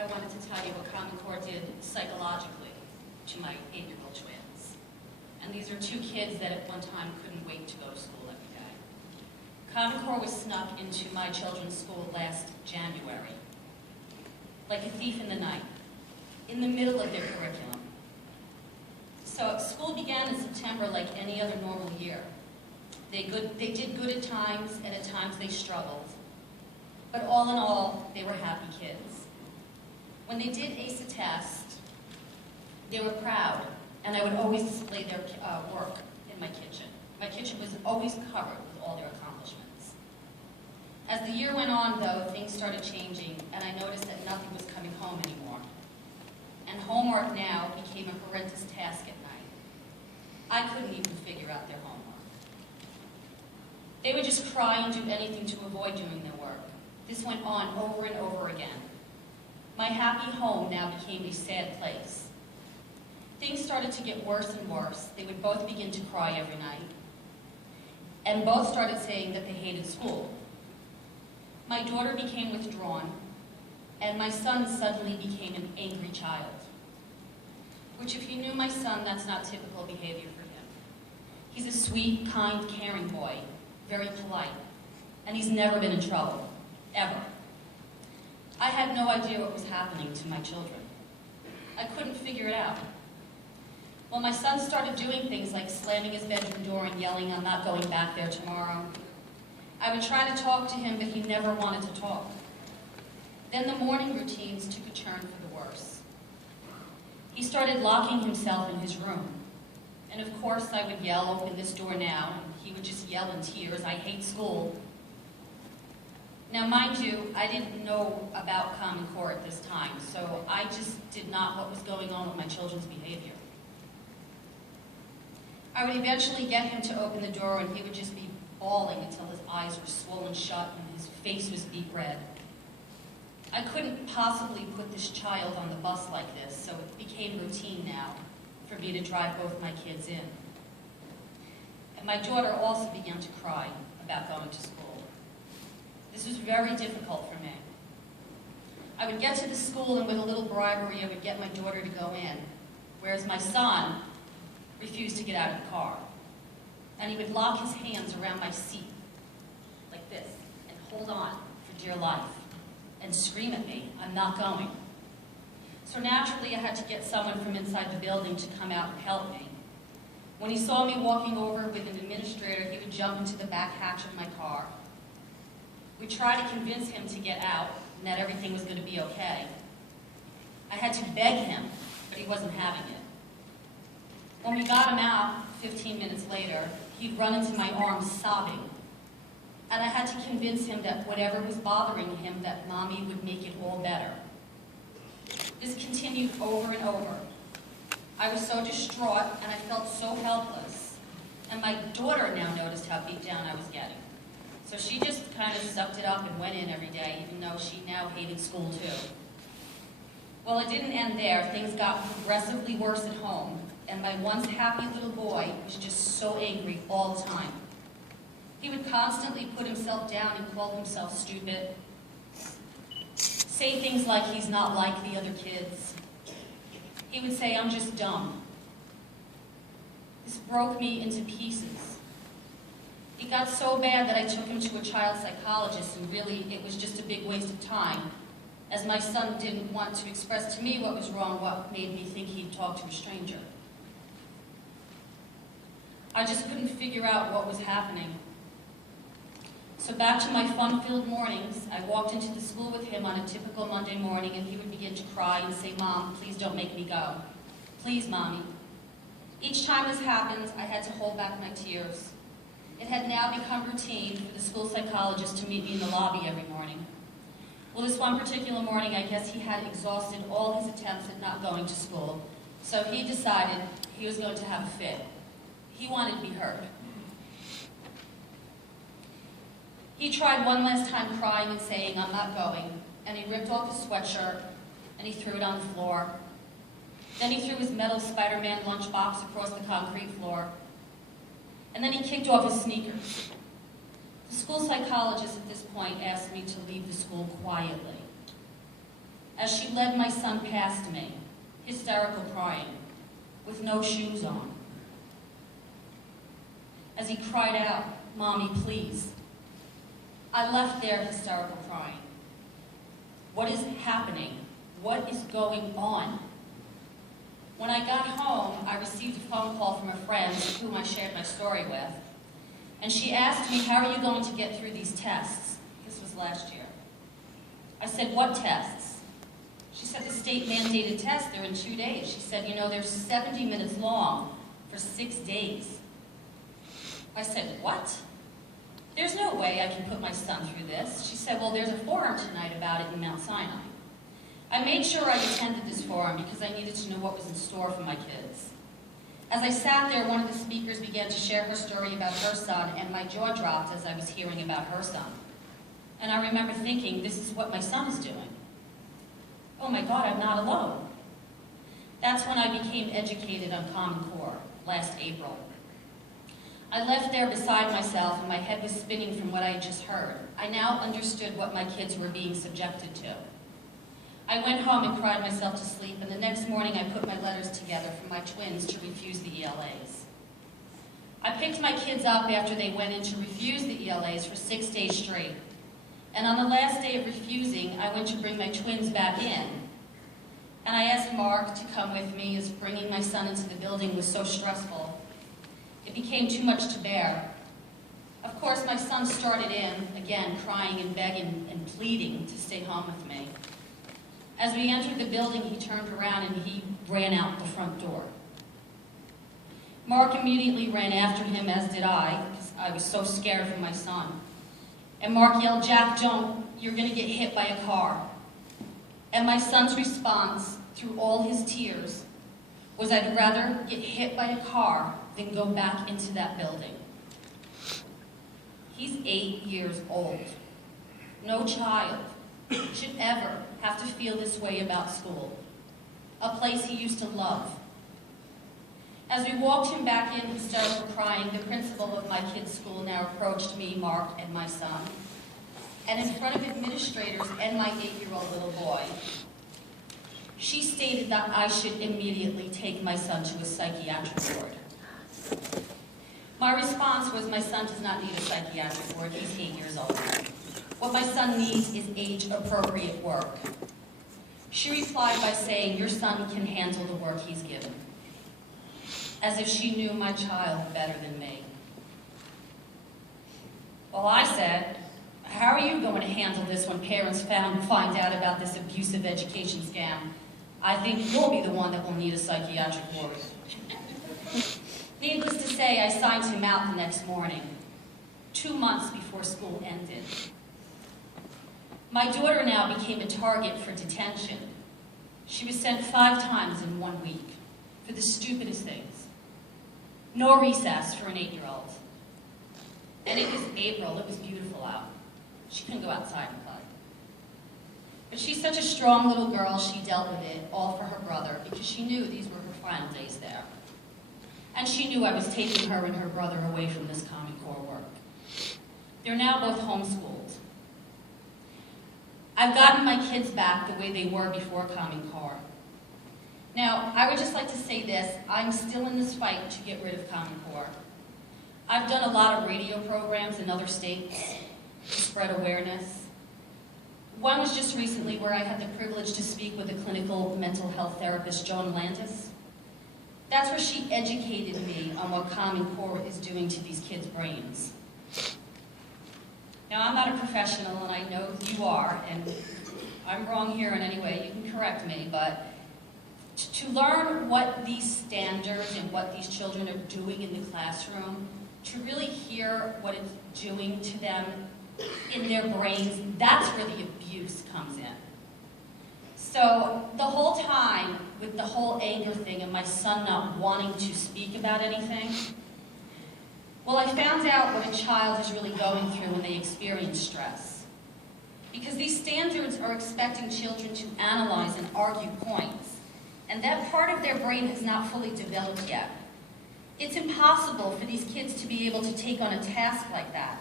I wanted to tell you what Common Core did psychologically to my 8-year-old twins. And these are 2 kids that at one time couldn't wait to go to school every day. Common Core was snuck into my children's school last January, like a thief in the night, in the middle of their curriculum. So school began in September like any other normal year. They did good at times, and at times they struggled. But all in all, they were happy kids. When they did ace a test, they were proud, and I would always display their work in my kitchen. My kitchen was always covered with all their accomplishments. As the year went on, though, things started changing, and I noticed that nothing was coming home anymore. And homework now became a horrendous task at night. I couldn't even figure out their homework. They would just cry and do anything to avoid doing their work. This went on over and over again. My happy home now became a sad place. Things started to get worse and worse. They would both begin to cry every night. And both started saying that they hated school. My daughter became withdrawn, and my son suddenly became an angry child. Which, if you knew my son, that's not typical behavior for him. He's a sweet, kind, caring boy, very polite, and he's never been in trouble, ever. I had no idea what was happening to my children. I couldn't figure it out. Well, my son started doing things like slamming his bedroom door and yelling, "I'm not going back there tomorrow." I would try to talk to him, but he never wanted to talk. Then the morning routines took a turn for the worse. He started locking himself in his room. And of course I would yell, "Open this door now," and he would just yell in tears, "I hate school." Now mind you, I didn't know about Common Core at this time, so I just did not know what was going on with my children's behavior. I would eventually get him to open the door, and he would just be bawling until his eyes were swollen shut and his face was beet red. I couldn't possibly put this child on the bus like this, so it became routine now for me to drive both my kids in. And my daughter also began to cry about going to school. This was very difficult for me. I would get to the school, and with a little bribery, I would get my daughter to go in, whereas my son refused to get out of the car. And he would lock his hands around my seat, like this, and hold on for dear life, and scream at me, "I'm not going." So naturally, I had to get someone from inside the building to come out and help me. When he saw me walking over with an administrator, he would jump into the back hatch of my car. We'd try to convince him to get out and that everything was going to be okay. I had to beg him, but he wasn't having it. When we got him out, 15 minutes later, he'd run into my arms sobbing. And I had to convince him that whatever was bothering him, that Mommy would make it all better. This continued over and over. I was so distraught, and I felt so helpless. And my daughter now noticed how beat down I was getting. So she just kind of sucked it up and went in every day, even though she now hated school too. Well, it didn't end there. Things got progressively worse at home, and my once happy little boy was just so angry all the time. He would constantly put himself down and call himself stupid, say things like he's not like the other kids. He would say, "I'm just dumb." This broke me into pieces. It got so bad that I took him to a child psychologist, and really it was just a big waste of time, as my son didn't want to express to me what was wrong, what made me think he'd talk to a stranger. I just couldn't figure out what was happening. So back to my fun-filled mornings, I walked into the school with him on a typical Monday morning, and he would begin to cry and say, "Mom, please don't make me go. Please, Mommy." Each time this happened, I had to hold back my tears. It had now become routine for the school psychologist to meet me in the lobby every morning. Well, this one particular morning, I guess he had exhausted all his attempts at not going to school, so he decided he was going to have a fit. He wanted to be heard. He tried one last time crying and saying, "I'm not going," and he ripped off his sweatshirt and he threw it on the floor. Then he threw his metal Spider-Man lunchbox across the concrete floor. And then he kicked off his sneakers. The school psychologist at this point asked me to leave the school quietly. as she led my son past me, hysterical crying, with no shoes on. As he cried out, "Mommy, please," I left there hysterical crying. What is happening? What is going on? When I got home, I received a phone call from a friend whom I shared my story with, and she asked me, "How are you going to get through these tests?" This was last year. I said, "What tests?" She said, "The state-mandated tests, they're in 2 days." She said, "You know, they're 70 minutes long for 6 days." I said, "What? There's no way I can put my son through this." She said, "Well, there's a forum tonight about it in Mount Sinai." I made sure I attended this forum because I needed to know what was in store for my kids. As I sat there, one of the speakers began to share her story about her son, and my jaw dropped as I was hearing about her son. And I remember thinking, this is what my son is doing. Oh my God, I'm not alone. That's when I became educated on Common Core, last April. I left there beside myself, and my head was spinning from what I had just heard. I now understood what my kids were being subjected to. I went home and cried myself to sleep, and the next morning I put my letters together for my twins to refuse the ELAs. I picked my kids up after they went in to refuse the ELAs for 6 days straight. And on the last day of refusing, I went to bring my twins back in. And I asked Mark to come with me, as bringing my son into the building was so stressful. It became too much to bear. Of course, my son started in, again, crying and begging and pleading to stay home with me. As we entered the building, he turned around and he ran out the front door. Mark immediately ran after him, as did I, because I was so scared for my son. And Mark yelled, "Jack, don't, you're going to get hit by a car." And my son's response, through all his tears, was, "I'd rather get hit by a car than go back into that building." He's 8 years old. No child should ever have to feel this way about school, a place he used to love. As we walked him back in, hysterical crying, the principal of my kid's school now approached me, Mark, and my son, and in front of administrators and my 8-year-old little boy, she stated that I should immediately take my son to a psychiatric ward. My response was, my son does not need a psychiatric ward, he's 8 years old. What my son needs is age-appropriate work. She replied by saying, "Your son can handle the work he's given." As if she knew my child better than me. Well, I said, "How are you going to handle this when parents find out about this abusive education scam? I think you'll be the one that will need a psychiatric ward." Needless to say, I signed him out the next morning, 2 months before school ended. My daughter now became a target for detention. She was sent 5 times in 1 week for the stupidest things. No recess for an 8-year-old. And it was April, it was beautiful out. She couldn't go outside and play. But she's such a strong little girl, she dealt with it all for her brother, because she knew these were her final days there. And she knew I was taking her and her brother away from this Common Core work. They're now both homeschooled. I've gotten my kids back the way they were before Common Core. Now, I would just like to say this, I'm still in this fight to get rid of Common Core. I've done a lot of radio programs in other states to spread awareness. One was just recently where I had the privilege to speak with a clinical mental health therapist, Joan Landis. That's where she educated me on what Common Core is doing to these kids' brains. Now, I'm not a professional, and I know you are, and I'm wrong here in any way, you can correct me, but to learn what these standards and what these children are doing in the classroom, to really hear what it's doing to them in their brains, that's where the abuse comes in. So the whole time, with the whole anger thing and my son not wanting to speak about anything, well, I found out what a child is really going through when they experience stress. Because these standards are expecting children to analyze and argue points, and that part of their brain has not fully developed yet. It's impossible for these kids to be able to take on a task like that.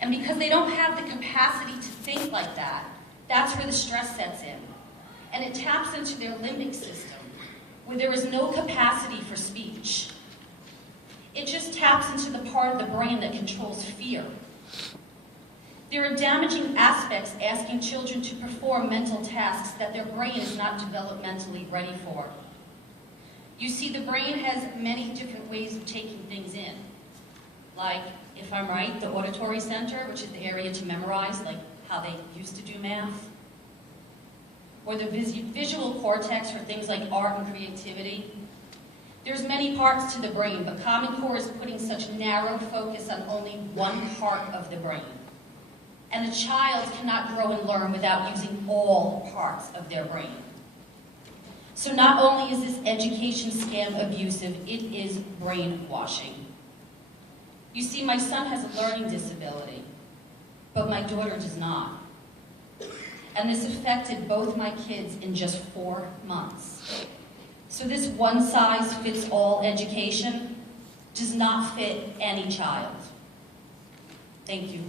And because they don't have the capacity to think like that, that's where the stress sets in. and it taps into their limbic system, where there is no capacity for speech. It just taps into the part of the brain that controls fear. There are damaging aspects asking children to perform mental tasks that their brain is not developmentally ready for. You see, the brain has many different ways of taking things in. Like, if I'm right, the auditory center, which is the area to memorize, like how they used to do math. Or the visual cortex for things like art and creativity. There's many parts to the brain, but Common Core is putting such narrow focus on only one part of the brain. And a child cannot grow and learn without using all parts of their brain. So not only is this education scam abusive, it is brainwashing. You see, my son has a learning disability, but my daughter does not. And this affected both my kids in just 4 months. So this one-size-fits-all education does not fit any child. Thank you.